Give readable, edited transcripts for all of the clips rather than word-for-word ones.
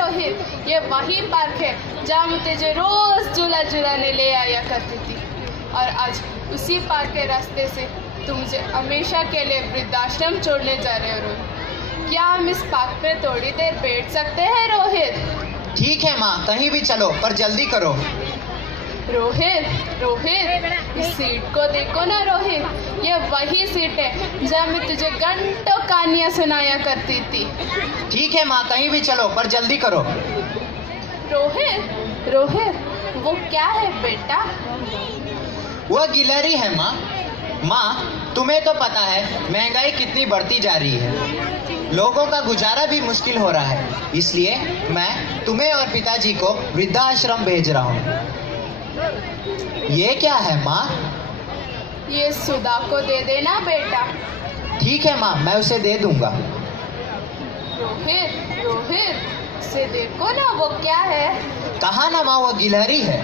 रोहित, ये वही पार्क है जहाँ मैं तुझे रोज झूला झूलाने ले आया करती थी। और आज उसी पार्क के रास्ते से तुम मुझे हमेशा के लिए वृद्धाश्रम छोड़ने जा रहे हो रोहित। क्या हम इस पार्क में थोड़ी देर बैठ सकते हैं रोहित? ठीक है माँ, कहीं भी चलो, पर जल्दी करो। रोहित रोहित, इस सीट को देखो ना रोहित, ये वही सीट है जहाँ मैं तुझे घंटों कहानियाँ सुनाया करती थी। ठीक है माँ, कहीं भी चलो, पर जल्दी करो। रोहित रोहित, वो क्या है बेटा? वह गिलहरी है माँ। माँ, तुम्हें तो पता है महंगाई कितनी बढ़ती जा रही है, लोगों का गुजारा भी मुश्किल हो रहा है, इसलिए मैं तुम्हें और पिताजी को वृद्धाश्रम भेज रहा हूँ। ये क्या है माँ? ये सुधा को दे देना बेटा। ठीक है माँ, मैं उसे दे दूंगा। रोहित रोहित, उसे देखो ना, वो क्या है? कहा ना माँ, वो गिलहरी है।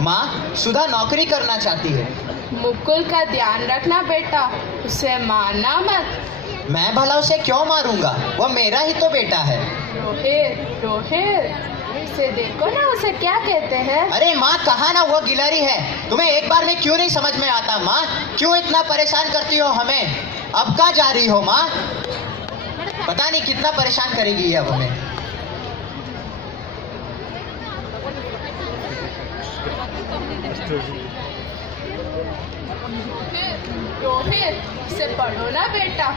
माँ, सुधा नौकरी करना चाहती है। मुकुल का ध्यान रखना बेटा, उसे मारना मत। मैं भला उसे क्यों मारूंगा, वो मेरा ही तो बेटा है। रोहित रोहित, उसे देखो ना, उसे क्या कहते हैं? अरे माँ, कहा ना वो गिलहरी है। तुम्हें एक बार में क्यों नहीं समझ में आता माँ? क्यों इतना परेशान करती हो हमें? अब कहाँ जा रही हो माँ? पता नहीं कितना परेशान करेगी अब हमें। रोहित, इसे पढ़ो ना बेटा।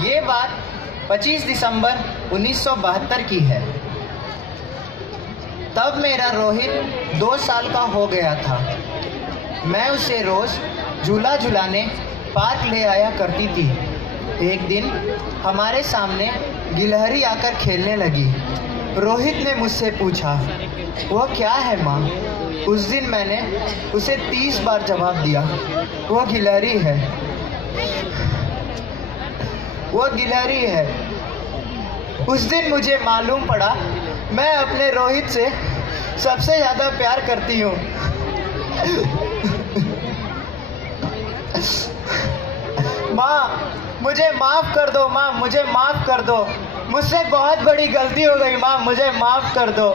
ये बात 25 दिसंबर 1972 की है। तब मेरा रोहित 2 साल का हो गया था। मैं उसे रोज झूला झुलाने पार्क ले आया करती थी। एक दिन हमारे सामने गिलहरी आकर खेलने लगी। रोहित ने मुझसे पूछा, वह क्या है माँ? उस दिन मैंने उसे 30 बार जवाब दिया, वह गिलहरी है, वह गिलहरी है। उस दिन मुझे मालूम पड़ा मैं अपने रोहित से सबसे ज्यादा प्यार करती हूँ। माँ, मुझे माफ कर दो माँ, मुझे माफ कर दो। मुझसे बहुत बड़ी गलती हो गई माँ, मुझे माफ कर दो।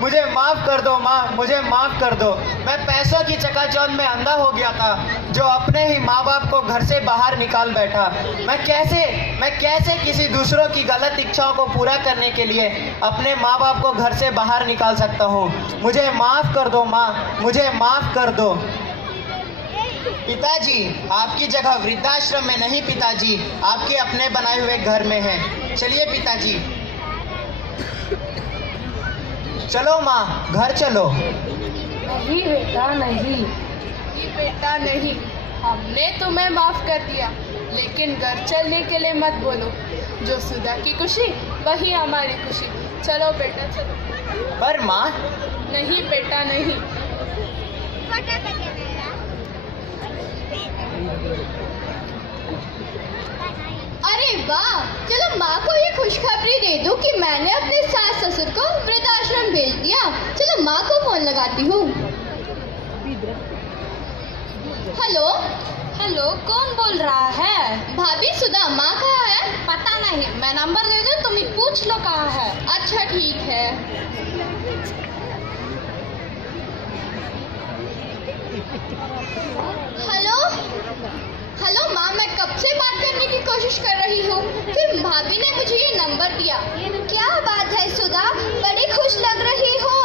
मुझे माफ कर दो माँ, मुझे माफ कर दो। मैं पैसों की चकाचौंध में अंधा हो गया था, जो अपने ही माँ बाप को घर से बाहर निकाल बैठा। मैं कैसे किसी दूसरों की गलत इच्छाओं को पूरा करने के लिए अपने माँ बाप को घर से बाहर निकाल सकता हूँ? मुझे माफ कर दो माँ, मुझे माफ कर दो। पिताजी, आपकी जगह वृद्धाश्रम में नहीं पिताजी, आपके अपने बनाए हुए घर में है। चलिए पिताजी। चलो माँ, घर चलो। नहीं बेटा नहीं, बेटा नहीं, हमने तुम्हें माफ कर दिया, लेकिन घर चलने के लिए मत बोलो। जो सुधा की खुशी वही हमारी खुशी। चलो बेटा चलो। पर माँ। नहीं बेटा नहीं। अरे वाह, चलो माँ को ये खुशखबरी दे दो कि मैंने अपने सास ससुर को वृद्धाश्रम भेज दिया। चलो माँ को फोन लगाती हूँ। हेलो हेलो, कौन बोल रहा है? भाभी, सुधा। माँ कहाँ है? पता नहीं, मैं नंबर दे दूँ, तुम ही पूछ लो कहाँ है। अच्छा ठीक है। हेलो हेलो माँ, मैं कब से बात करने की कोशिश कर रही हूँ, फिर भाभी ने मुझे ये नंबर दिया। क्या बात है सुधा, बड़ी खुश लग रही हो?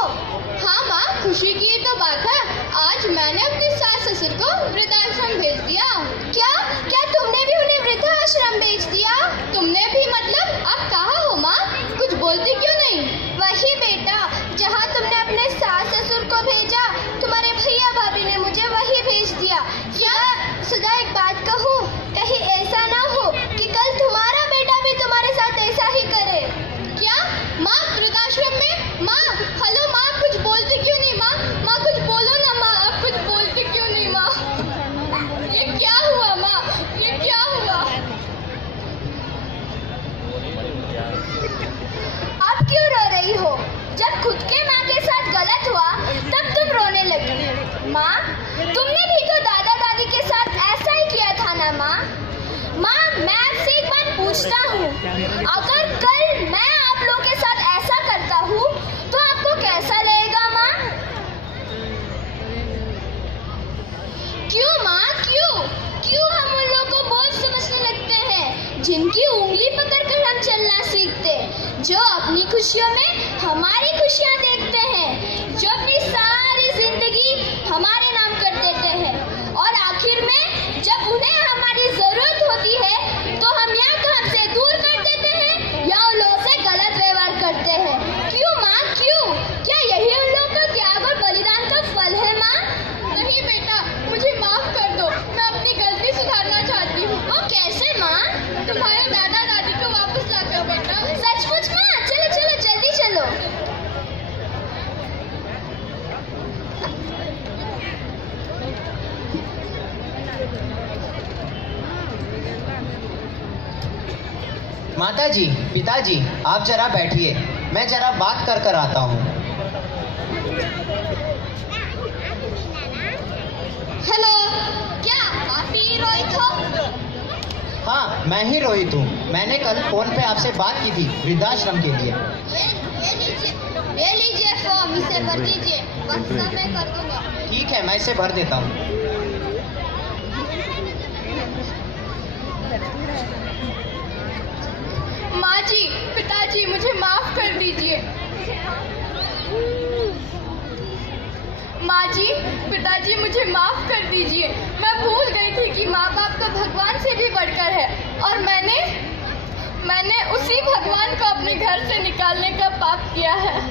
हाँ माँ, खुशी की तो बात है, आज मैंने अपने सास ससुर को वृद्धाश्रम भेज दिया। क्या क्या तुमने भी उन्हें वृद्धाश्रम भेज दिया? तुमने भी मतलब? अब कहाँ हो माँ, कुछ बोलती क्यों नहीं? वही बेटा, जहाँ तुमने अपने सास ससुर को भेजा, तुम्हारे भैया भाभी ने मुझे वही भेज दिया। माँ, मैं आपसे एक बात पूछता हूँ, अगर कल मैं आप लोग के साथ ऐसा करता हूँ तो आपको कैसा लगेगा माँ? क्यों माँ, क्यों हम उन लोगों को बोझ समझने लगते हैं जिनकी उंगली पकड़कर हम चलना सीखते, जो अपनी खुशियों में हमारी खुशियाँ देखते हैं, जो अपनी सारी जिंदगी हमारे नाम कर देते हैं और आखिर में जब उन्हें हमारी जरूरत होती है तो हम या तो हमसे दूर कर देते हैं या उन लोगों से गलत व्यवहार करते हैं। क्यों माँ, क्यों? क्या यही उन लोगों का त्याग और बलिदान का फल है माँ? नहीं बेटा, मुझे माफ कर दो, मैं अपनी गलती सुधारना चाहती हूँ। वो कैसे माँ? तुम्हारे दादा दादी को वापस लाकर बेटा। सचमुच माँ? चलो चलो जल्दी चलो। माताजी, पिताजी, आप जरा बैठिए, मैं जरा बात कर कर आता हूँ। हेलो, क्या आप ही रोहित हो? हाँ, मैं ही रोहित हूँ। मैंने कल फोन पे आपसे बात की थी वृद्धाश्रम के लिए। ये लीजिए फॉर्म, इसे भर दीजिए, बक्सा मैं कर दूंगा। ठीक है, मैं इसे भर देता हूँ। माँ जी, पिताजी, मुझे माफ कर दीजिए। माँ जी, पिताजी, मुझे माफ कर दीजिए। मैं भूल गई थी कि माँ बाप तो भगवान से भी बढ़कर है और मैंने उसी भगवान को अपने घर से निकालने का पाप किया है।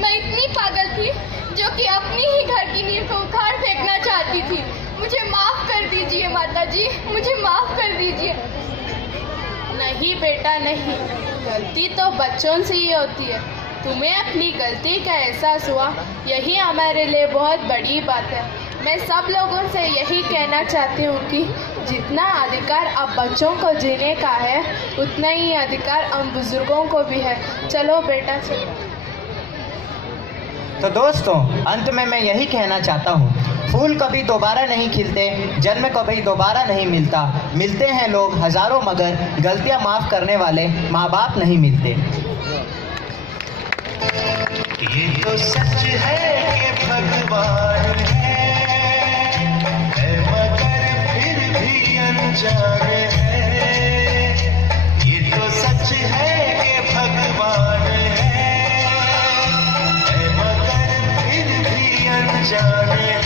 मैं इतनी पागल थी जो कि अपनी ही घर की नींव को उखाड़ फेंकना चाहती थी। मुझे माफ कर दीजिए माता जी, मुझे माफ कर दीजिए। नहीं बेटा नहीं, गलती तो बच्चों से ही होती है। तुम्हें अपनी गलती का एहसास हुआ, यही हमारे लिए बहुत बड़ी बात है। मैं सब लोगों से यही कहना चाहती हूँ कि जितना अधिकार अब बच्चों को जीने का है, उतना ही अधिकार हम बुजुर्गों को भी है। चलो बेटा चलो। तो दोस्तों, अंत में मैं यही कहना चाहता हूँ, फूल कभी दोबारा नहीं खिलते, जन्म कभी दोबारा नहीं मिलता। मिलते हैं लोग हजारों, मगर गलतियाँ माफ करने वाले माँ बाप नहीं मिलते। ये तो सच है कि भगवान है मगर फिर भी अनजान है। ये तो सच है कि भगवान है मगर फिर भी अनजान है।